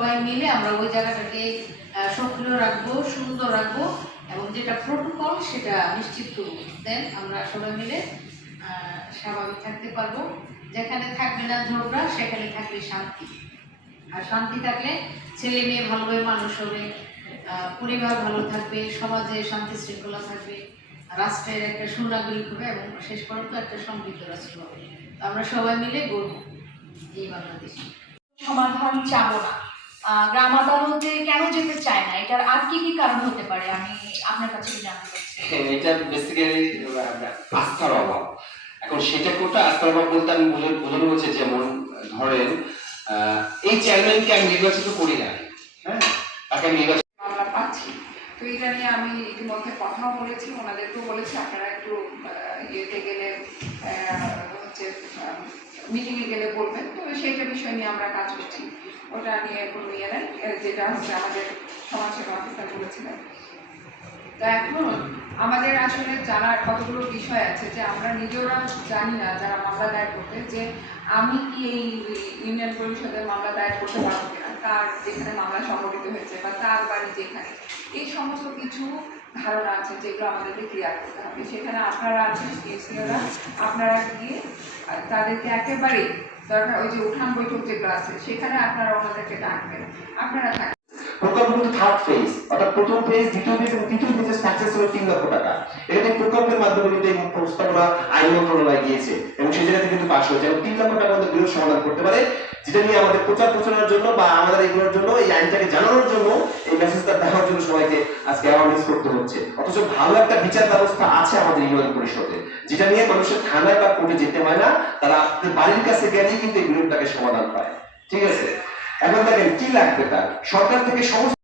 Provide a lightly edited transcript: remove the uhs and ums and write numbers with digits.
সবাই মিলে আমরা ওই জায়গাটাকে সক্রিয় রাখবো, সুন্দর রাখবো এবং যেটা প্রোটোকল সেটা নিশ্চিত করব। দেন আমরা সবাই মিলে স্বাভাবিক থাকতে পারবো। যেখানে থাকবে না ঝগড়া সেখানে থাকবে শান্তি। আর শান্তি থাকলে ছেলে মেয়ে ভালোভাবে মানুষ হবে, পরিবার ভালো থাকবে, সমাজে শান্তি শৃঙ্খলা থাকবে, রাষ্ট্রের একটা সুনাগরিক হবে এবং শেষ পর্যন্ত একটা সমৃদ্ধ রাষ্ট্র হবে। আমরা সবাই মিলে গড়ব এই বাংলাদেশ। সমাধান চাবো না, গ্রাম আদালতে কেন যেতে চায় না, এটার আর কি কি কারণ হতে পারে আমি আপনার কাছে জানতে চাচ্ছি। এটা বেসিক্যালি আস্থার অভাব। এখন সেটা কোটা আস্থার অভাব বলতে আমি বোঝানো হচ্ছে, যেমন ধরেন এই চেয়ারম্যানকে আমি নির্বাচিত করি না, হ্যাঁ, তাকে আমি নির্বাচিত আমরা পাচ্ছি। তো এটা নিয়ে আমি ইতিমধ্যে কথাও বলেছি, ওনাদেরকেও বলেছি আপনারা একটু ইয়েতে গেলে হচ্ছে মিটিংয়ে গেলে বলবেন। তো সেইটা বিষয় নিয়ে আমরা কাজ করছি, ওটা নিয়ে কোনো ইয়ে নেই, যেটা হচ্ছে আমাদের সমাজসেবা অফিসার বলেছিলেন। তো এখন আমাদের আসলে জানার কতগুলো বিষয় আছে যে আমরা নিজেরা জানি না, যারা মামলা দায়ের করতে, যে আমি কি এই ইউনিয়ন পরিষদের মামলা দায়ের করতে পারবো কিনা, তার যেখানে মামলা সংগঠিত হয়েছে বা তার বাড়ি যেখানে, এই সমস্ত কিছু ধারণা আছে যেগুলো আমাদেরকে ক্লিয়ার করতে হবে। সেখানে আপনারা আছেন সিনিয়ররা, আপনারা গিয়ে তাদেরকে একেবারে দরকার ওই যে উঠান বৈঠক যেগুলো আছে সেখানে আপনারা ওনাদেরকে ডাকবেন, আপনারা থাকবেন। প্রকল্প থার্ড ফেজ, অর্থাৎ প্রথম ফেজ, দ্বিতীয় ফেজ এবং তৃতীয় ফেজের সাকসেস হলো 3 লক্ষ টাকা। এখানে প্রকল্পের মাধ্যমে কিন্তু এই প্রস্তাবনা আইন মন্ত্রণালয়ে গিয়েছে এবং সেই জায়গা থেকে কিন্তু পাশ হয়েছে এবং 3 লক্ষ টাকা আমাদের বিরোধ সমাধান করতে পারে, যেটা নিয়ে আমাদের প্রচার প্রচারের জন্য বা আমাদের এগুলোর জন্য, এই আইনটাকে জানানোর জন্য, এই মেসেজটা দেওয়ার জন্য সবাইকে আজকে অ্যাওয়ারনেস করতে হচ্ছে। অথচ ভালো একটা বিচার ব্যবস্থা আছে আমাদের ইউনিয়ন পরিষদে, যেটা নিয়ে মানুষের থানায় বা কোর্টে যেতে হয় না, তারা বাড়ির কাছে গেলেই কিন্তু এই বিরোধটাকে সমাধান পায়। ঠিক আছে, এখন দেখেন কি লাগবে, তার সরকার থেকে সমস্ত